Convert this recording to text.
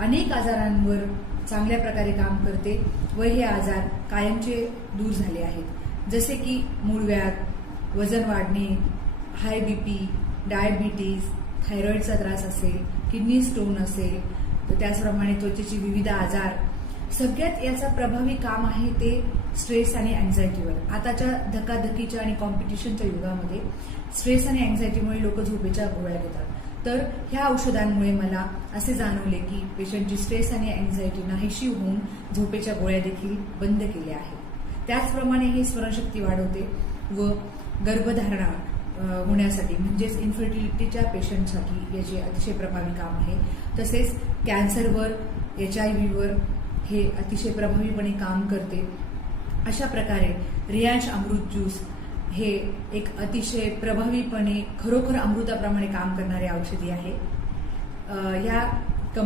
अनेक आजारांवर चांगल्या प्रकारे काम करते व हे आजार कायमचे दूर झाले आहेत, जसे की मूळव्याध, वजन वाढणे, हाय बीपी, डायबिटीज, थायरॉइडचा त्रास असेल, किडनी स्टोन असेल, तर त्याचप्रमाणे त्वचेचे विविध आजार. सगळ्यात याचा प्रभावी काम आहे ते स्ट्रेस आणि अँझायटीवर. आताच्या धकाधकीच्या आणि कॉम्पिटिशनच्या युगामध्ये स्ट्रेस आणि अँझायटीमुळे लोक झोपेच्या गोळ्या घेतात. तर ह्या औषधांमुळे मला असे जाणवले की पेशंटची स्ट्रेस आणि अँझायटी नाहीशी होऊन झोपेच्या गोळ्या देखील बंद केल्या आहेत. त्याचप्रमाणे हे स्मरणशक्ती वाढवते व गर्भधारणा होण्यासाठी म्हणजेच इन्फर्टिलिटीच्या पेशंटसाठी याचे अतिशय प्रभावी काम आहे. तसेच कॅन्सरवर, HIV वर हे अतिशय प्रभावीपणे काम करते. अशा प्रकारे रियांश अमृत ज्यूस हे एक अतिशय प्रभावीपणे खरोखर अमृताप्रमाणे काम करणारे औषधी आहे. या